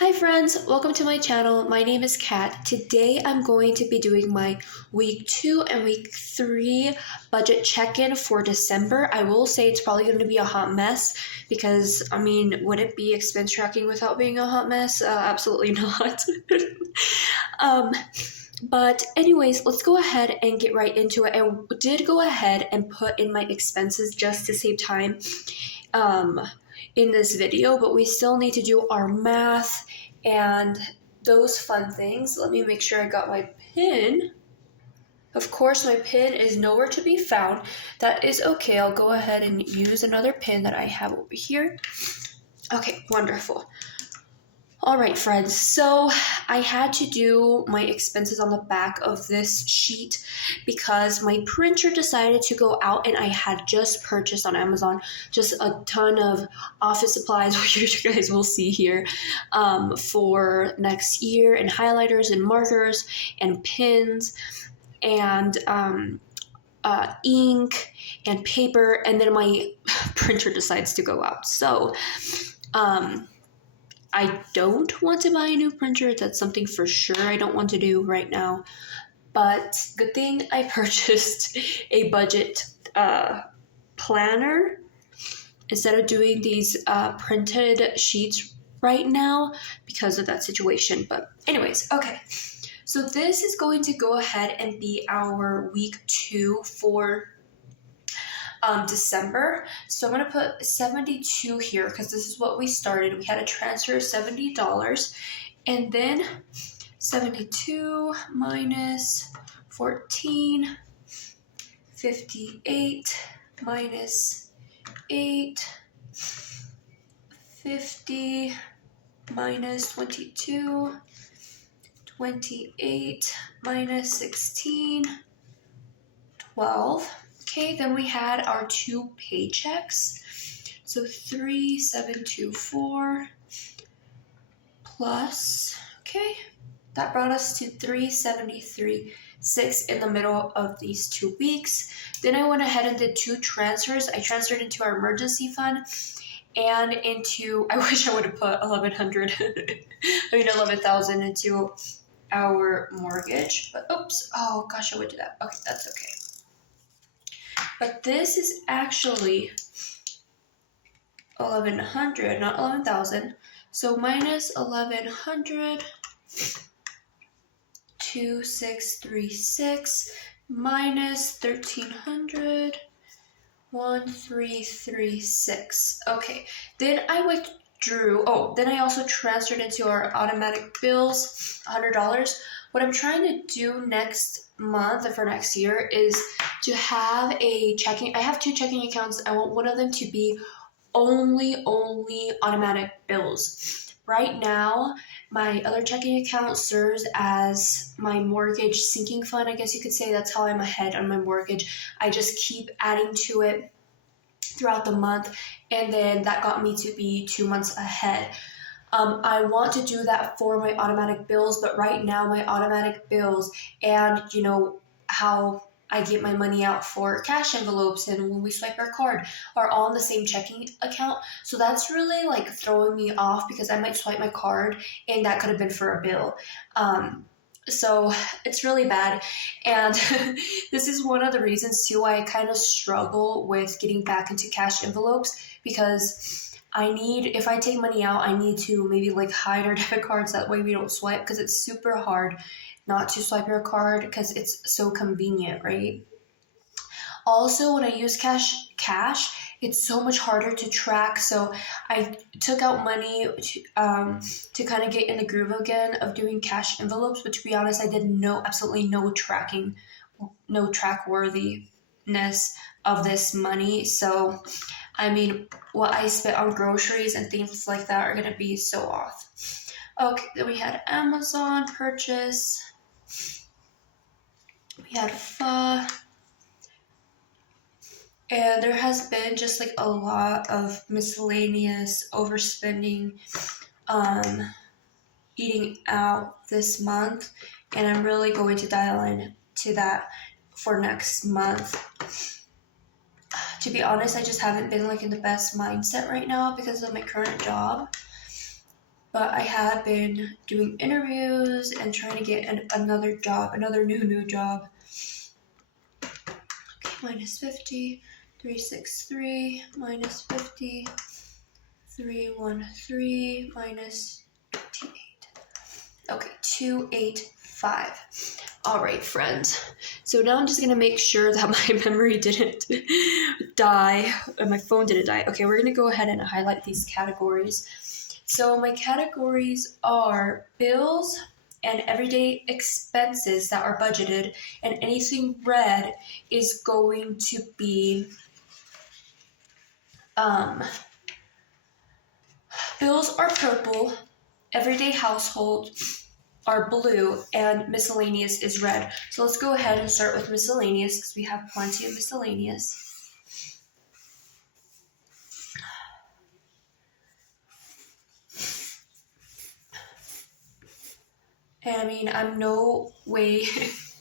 Hi friends, welcome to my channel. My name is Kat. Today I'm going to be doing my week 2 and week 3 budget check-in for December. I will say it's probably going to be a hot mess because, would it be expense tracking without being a hot mess? Absolutely not. But anyways, let's go ahead and get right into it. I did go ahead and put in my expenses just to save time in this video, but we still need to do our math and those fun things. Let me make sure I got my pin. Of course, my pin is nowhere to be found. That is okay. I'll go ahead and use another pin that I have over here. Okay, wonderful. All right, friends, so I had to do my expenses on the back of this sheet because my printer decided to go out and I had just purchased on Amazon just a ton of office supplies, which you guys will see here, for next year, and highlighters and markers and pins and ink and paper, and then my printer decides to go out. So, I don't want to buy a new printer. That's something for sure I don't want to do right now. But good thing I purchased a budget planner instead of doing these printed sheets right now because of that situation. But anyways, okay. So this is going to go ahead and be our week 2 for December. So I'm going to put 72 here because this is what we started. We had a transfer of $70, and then 72 minus 14, 58 minus 8, 50 minus 22, 28 minus 16, 12. Okay, then we had our 2 paychecks. So 3,724 plus, okay, that brought us to 373.6 in the middle of these 2 weeks. Then I went ahead and did 2 transfers. I transferred into our emergency fund and into, I wish I would have put 11,000 into our mortgage, but oops, oh gosh, I would do that. Okay, that's okay. But this is actually 1,100, not 11,000. So minus 1,100, 2,636, minus 1,300, 1,336. Okay, then I withdrew. Oh, then I also transferred into our automatic bills, $100. What I'm trying to do next month or for next year is to have a checking. I have 2 checking accounts. I want one of them to be only automatic bills. Right now, my other checking account serves as my mortgage sinking fund. I guess you could say that's how I'm ahead on my mortgage. I just keep adding to it throughout the month, and then that got me to be 2 months ahead. I want to do that for my automatic bills, but right now my automatic bills and how I get my money out for cash envelopes and when we swipe our card are all in the same checking account. So that's really like throwing me off because I might swipe my card and that could have been for a bill. So it's really bad. And this is one of the reasons too why I kind of struggle with getting back into cash envelopes, because if I take money out, I need to maybe like hide our debit cards. That way we don't swipe, because it's super hard not to swipe your card because it's so convenient, right? Also, when I use cash, it's so much harder to track. So I took out money to kind of get in the groove again of doing cash envelopes. But to be honest, I did absolutely no tracking, no track worthiness of this money. So what I spent on groceries and things like that are going to be so off. Okay, then we had Amazon purchase. We had pho. And there has been just like a lot of miscellaneous overspending, eating out this month. And I'm really going to dial in to that for next month. To be honest, I just haven't been like in the best mindset right now because of my current job. but I have been doing interviews and trying to get another job, another new job. Okay, minus 50, 363, minus 50, 313, minus 28. Okay, 285. All right, friends. So now I'm just gonna make sure that my memory didn't die, or my phone didn't die. Okay, we're gonna go ahead and highlight these categories. So my categories are bills and everyday expenses that are budgeted, and anything red is going to be bills are purple, everyday household are blue, and miscellaneous is red. So let's go ahead and start with miscellaneous because we have plenty of miscellaneous. And I mean, I'm no way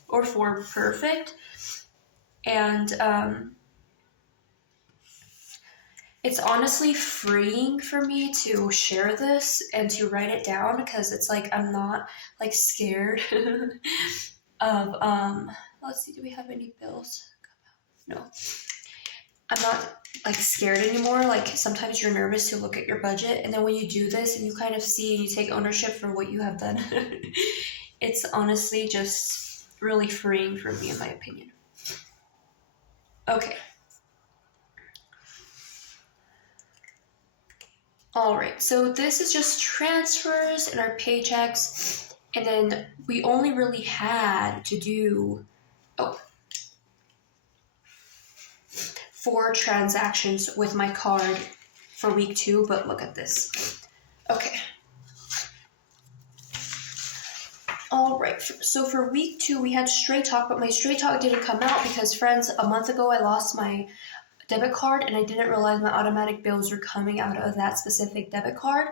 or form perfect. And it's honestly freeing for me to share this and to write it down because it's like I'm not like scared of let's see, do we have any bills? No. I'm not like scared anymore. Like sometimes you're nervous to look at your budget, and then when you do this and you kind of see and you take ownership for what you have done, it's honestly just really freeing for me, in my opinion. Okay. All right, so this is just transfers and our paychecks, and then we only really had to do 4 transactions with my card for week 2, but look at this. Okay. All right, so for week 2, we had Straight Talk, but my Straight Talk didn't come out because, friends, a month ago I lost my debit card and I didn't realize my automatic bills were coming out of that specific debit card,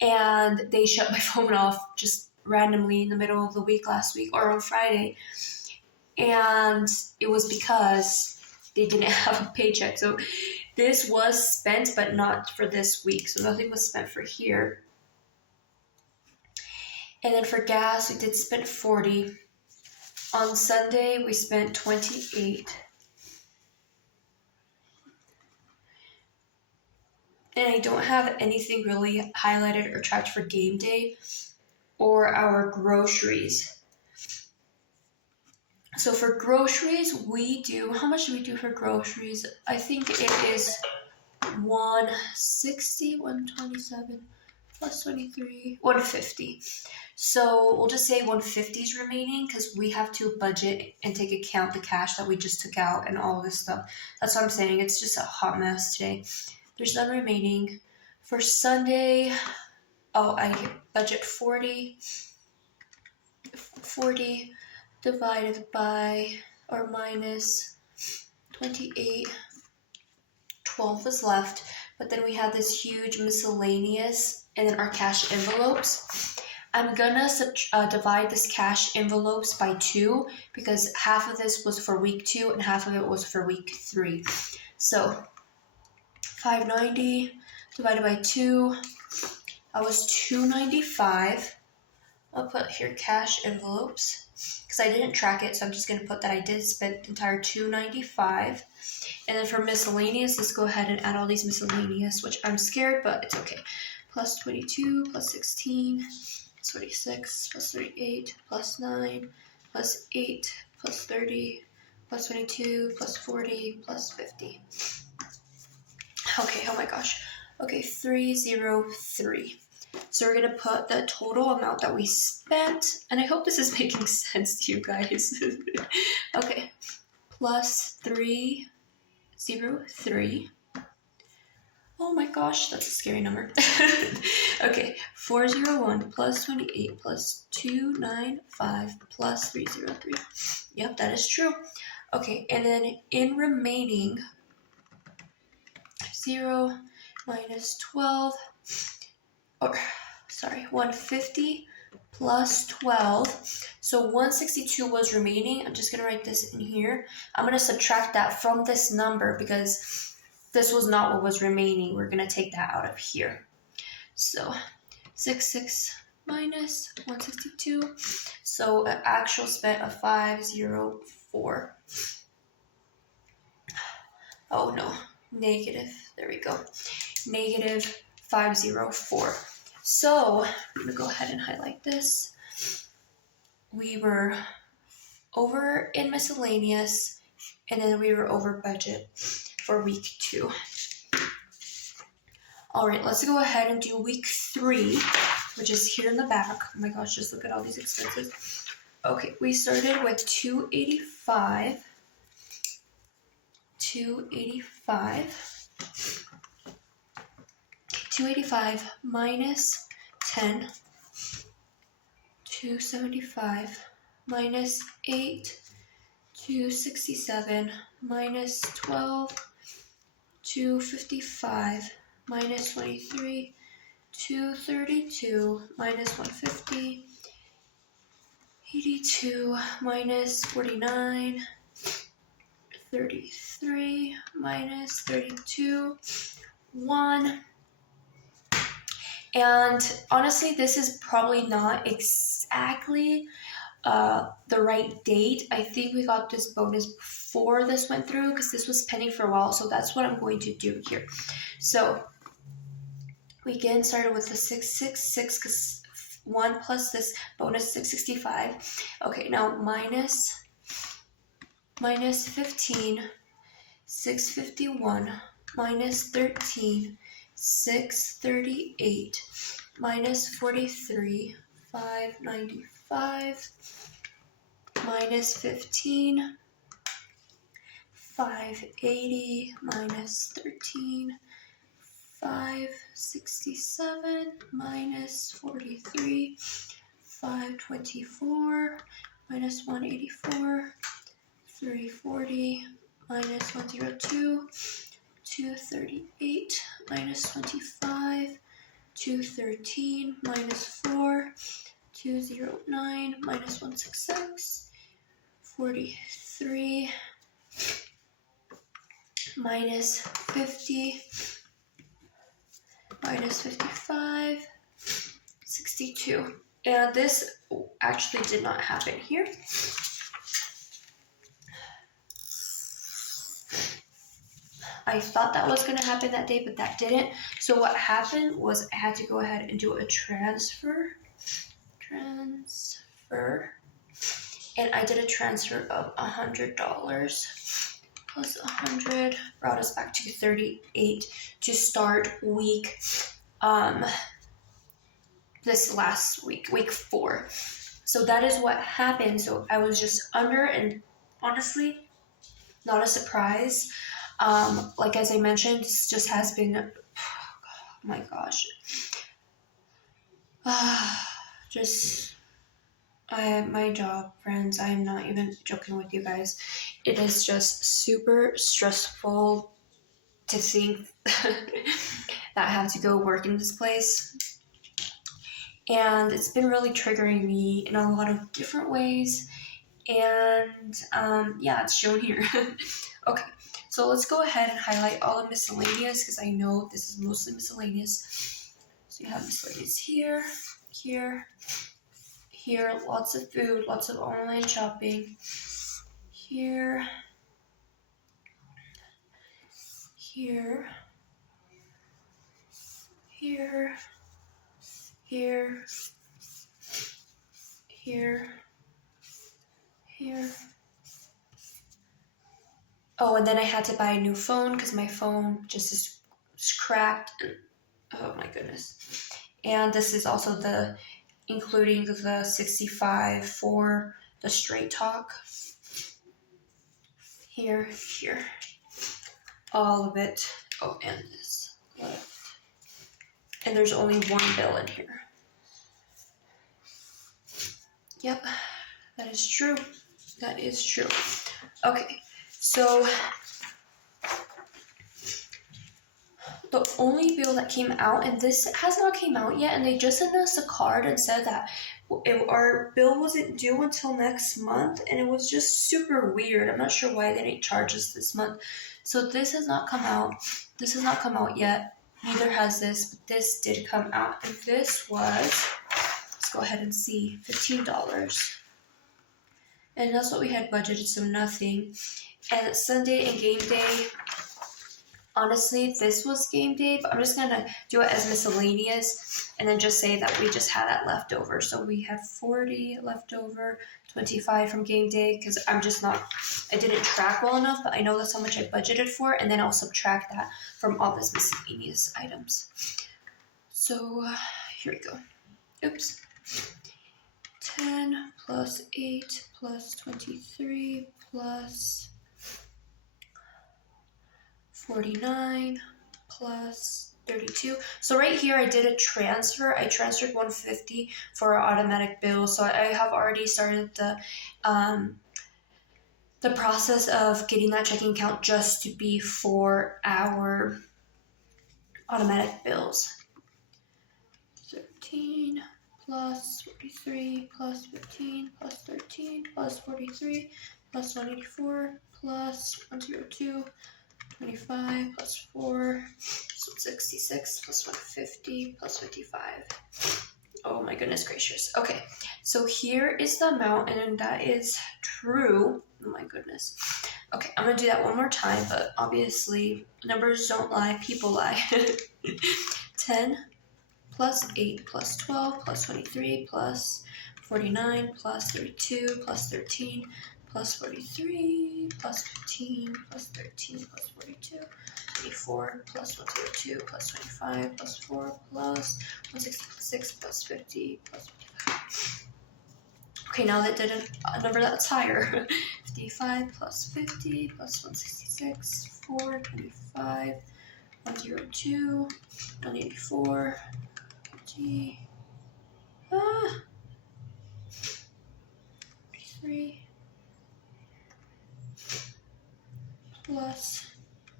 and they shut my phone off just randomly in the middle of the week last week or on Friday, and it was because they didn't have a paycheck. So this was spent, but not for this week, so nothing was spent for here. And then for gas, we did spend 40. On Sunday, we spent 28. And I don't have anything really highlighted or tracked for game day or our groceries. So for groceries, we do, how much do we do for groceries? I think it is 160, 127, plus 23, 150. So we'll just say 150 is remaining because we have to budget and take account the cash that we just took out and all of this stuff. That's what I'm saying. It's just a hot mess today. There's none remaining. For Sunday, I budget 40 divided by or minus 28. 12 is left, but then we have this huge miscellaneous and then our cash envelopes. I'm gonna divide this cash envelopes by 2 because half of this was for week 2 and half of it was for week 3. So 590 divided by 2, I was 295. I'll put here cash envelopes because I didn't track it, so I'm just gonna put that I did spend the entire 295. And then for miscellaneous, let's go ahead and add all these miscellaneous, which I'm scared, but it's okay. Plus 22, plus 16, plus 26, plus 38, plus 9, plus 8, plus 30, plus 22, plus 40, plus 50. Okay, oh my gosh. Okay, 303. So we're going to put the total amount that we spent, and I hope this is making sense to you guys. Okay, plus 303. Oh my gosh, that's a scary number. Okay, 401 plus 28 plus 295 plus 303. Yep, that is true. Okay, and then in remaining, 0 minus 12, or sorry, 150 plus 12. So 162 was remaining. I'm just going to write this in here. I'm going to subtract that from this number because this was not what was remaining. We're going to take that out of here. So 66 minus 162. So an actual spent of 504. Oh no, negative. There we go. Negative 504. So I'm gonna go ahead and highlight this. We were over in miscellaneous, and then we were over budget for week 2. All right, let's go ahead and do week 3, which is here in the back. Oh my gosh, just look at all these expenses. Okay, we started with 285. 285 minus 10. 275 minus 8. 267 minus 12. 255 minus 23. 232 minus 150. 82 minus 49. 33 minus 32. 1. And honestly, this is probably not exactly the right date. I think we got this bonus before this went through because this was pending for a while. So that's what I'm going to do here. So we again started with the 666 because 1 plus this bonus 665. Okay, now minus 15, 651, minus 13, 638, minus 43, 595, minus 15, 580, minus 13, 567, minus 43, 524, minus 184, 340, minus 102, 238, minus 25, 213, minus 4, 209, minus 166, 43, minus 50, minus 55, 62. And this actually did not happen here. I thought that was going to happen that day, but that didn't. So what happened was I had to go ahead and do a transfer. And I did a transfer of $100 plus 100 brought us back to 38 to start week this last week 4. So that is what happened. So I was just under, and honestly not a surprise. Like as I mentioned, this just has been, oh my gosh, my job, friends, I am not even joking with you guys. It is just super stressful to think that I have to go work in this place. And it's been really triggering me in a lot of different ways. And yeah, it's shown here. Okay, so let's go ahead and highlight all the miscellaneous because I know this is mostly miscellaneous. So you have miscellaneous here, here, here, lots of food, lots of online shopping. Here, here, here, here, here, here. Oh, and then I had to buy a new phone because my phone just is cracked. And, oh my goodness. And this is also including the 65 for the straight talk. Here, all of it. Oh, and this left. And there's only one bill in here. Yep, that is true. That is true. Okay, so the only bill that came out, and this has not came out yet, and they just sent us a card and said that our bill wasn't due until next month, and it was just super weird. I'm not sure why they didn't charge us this month. So this has not come out. This has not come out yet. neither has this, but this did come out, and this was, let's go ahead and see, $15. And that's what we had budgeted, so nothing. And Sunday and game day, honestly, this was game day, but I'm just gonna do it as miscellaneous and then just say that we just had that left over. So we have 40 left over, 25 from game day, because I didn't track well enough, but I know that's how much I budgeted for, and then I'll subtract that from all this miscellaneous items. So here we go. Oops. 10 plus 8 plus 23 plus 49 plus 32. So right here I did a transfer. I transferred 150 for our automatic bill. So I have already started the process of getting that checking account just to be for our automatic bills. 13 plus 43 plus 15 plus 13 plus 43 plus 184 plus 102 25 plus 4 so 66 plus 150 plus 55. Oh my goodness gracious. Okay, so here is the amount, and that is true. Oh my goodness. Okay, I'm gonna do that one more time, but obviously numbers don't lie, people lie. 10 plus 8 plus 12 plus 23 plus 49 plus 32 plus 13 plus 43 plus 15 plus 13 plus 42 24 plus 102 plus 25 plus 4 plus 166 plus 50 plus 55. Okay, now that did a number that's higher. 55 plus 50 plus 166, 4, 25, 102, 184, 3 plus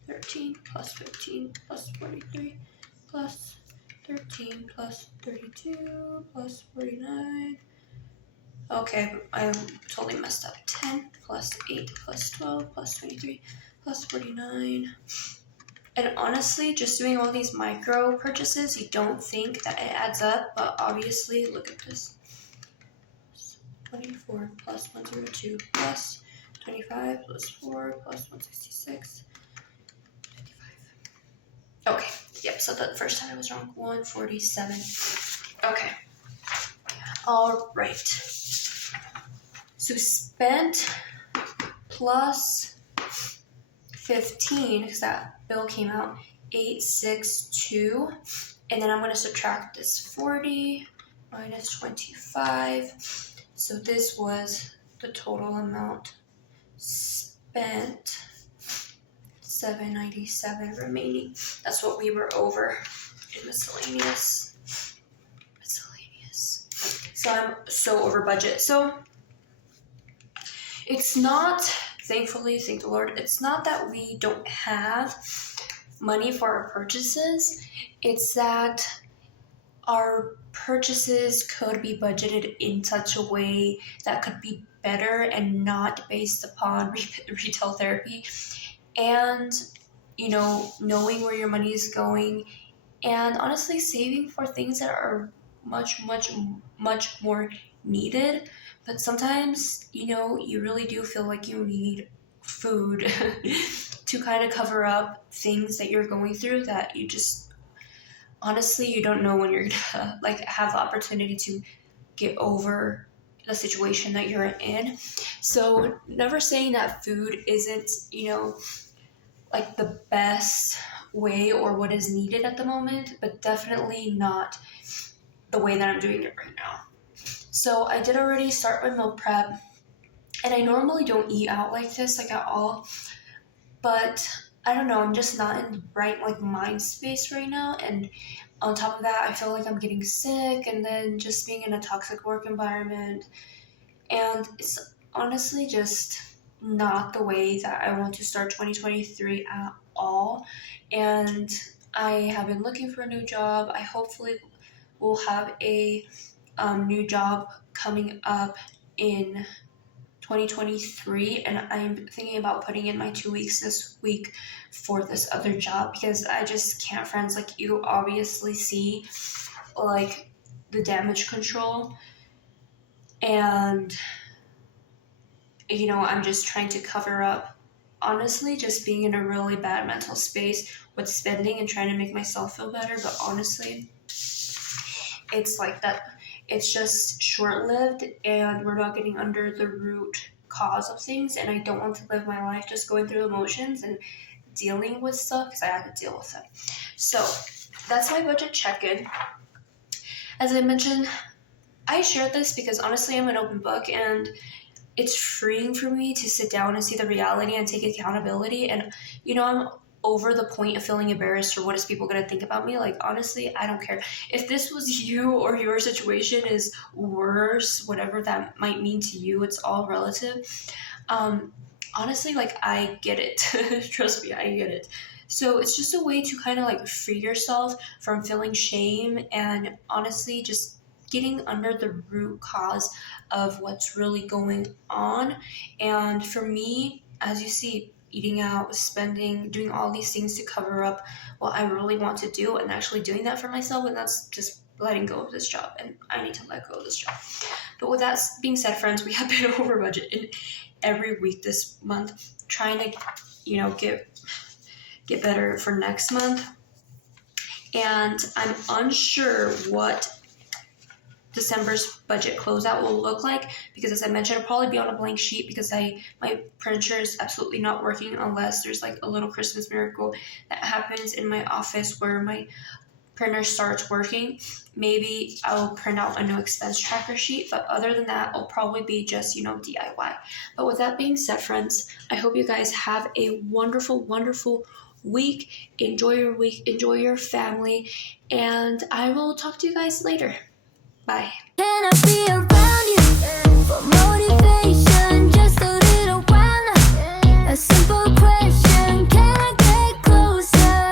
13 plus 15 plus 43 plus 13 plus 32 plus 49. Okay, I totally messed up. 10 plus 8 plus 12 plus 23 plus 49. And honestly, just doing all these micro purchases, you don't think that it adds up, but obviously, look at this. 24 plus 102 plus 25 plus 4 plus 166, 55. Okay, yep, so the first time I was wrong. 147. Okay. All right. So spent plus 15, because that bill came out, 862. And then I'm going to subtract this 40 minus 25. So this was the total amount spent, 797 remaining. That's what we were over in miscellaneous. So I'm so over budget. So it's not, thankfully, thank the Lord, it's not that we don't have money for our purchases. It's that our purchases could be budgeted in such a way that could be better and not based upon retail therapy. And, knowing where your money is going, and honestly saving for things that are much, much, much more needed. But sometimes, you really do feel like you need food to kind of cover up things that you're going through that you just, honestly, you don't know when you're gonna have the opportunity to get over the situation that you're in. So never saying that food isn't, the best way or what is needed at the moment, but definitely not the way that I'm doing it right now. So I did already start my meal prep, and I normally don't eat out like this at all, but I don't know, I'm just not in the right mind space right now. And on top of that, I feel like I'm getting sick, and then just being in a toxic work environment, and it's honestly just not the way that I want to start 2023 at all. And I have been looking for a new job. I hopefully will have a new job coming up in 2023, and I'm thinking about putting in my 2 weeks this week for this other job because I just can't, friends. Like, you obviously see like the damage control, and I'm just trying to cover up, honestly, just being in a really bad mental space with spending and trying to make myself feel better. But honestly, it's like that. It's just short-lived, and we're not getting under the root cause of things. And I don't want to live my life just going through the motions and dealing with stuff because I have to deal with it. So that's my budget check-in. As I mentioned, I shared this because honestly, I'm an open book, and it's freeing for me to sit down and see the reality and take accountability. And I'm over the point of feeling embarrassed or what is people going to think about me. Like, honestly, I don't care if this was you or your situation is worse, whatever that might mean to you. It's all relative. Honestly, like, I get it. Trust me, I get it. So it's just a way to kind of like free yourself from feeling shame, and honestly just getting under the root cause of what's really going on. And for me, as you see, eating out, spending, doing all these things to cover up what I really want to do, and actually doing that for myself, and that's just letting go of this job, and I need to let go of this job. But with that being said, friends, we have been over budget in every week this month, trying to get better for next month. And I'm unsure what December's budget closeout will look like, because as I mentioned, it'll probably be on a blank sheet because my printer is absolutely not working unless there's like a little Christmas miracle that happens in my office where my printer starts working. Maybe I'll print out a new expense tracker sheet, but other than that, it'll probably be just DIY. But with that being said, friends, I hope you guys have a wonderful, wonderful week. Enjoy your week, enjoy your family, and I will talk to you guys later. Bye.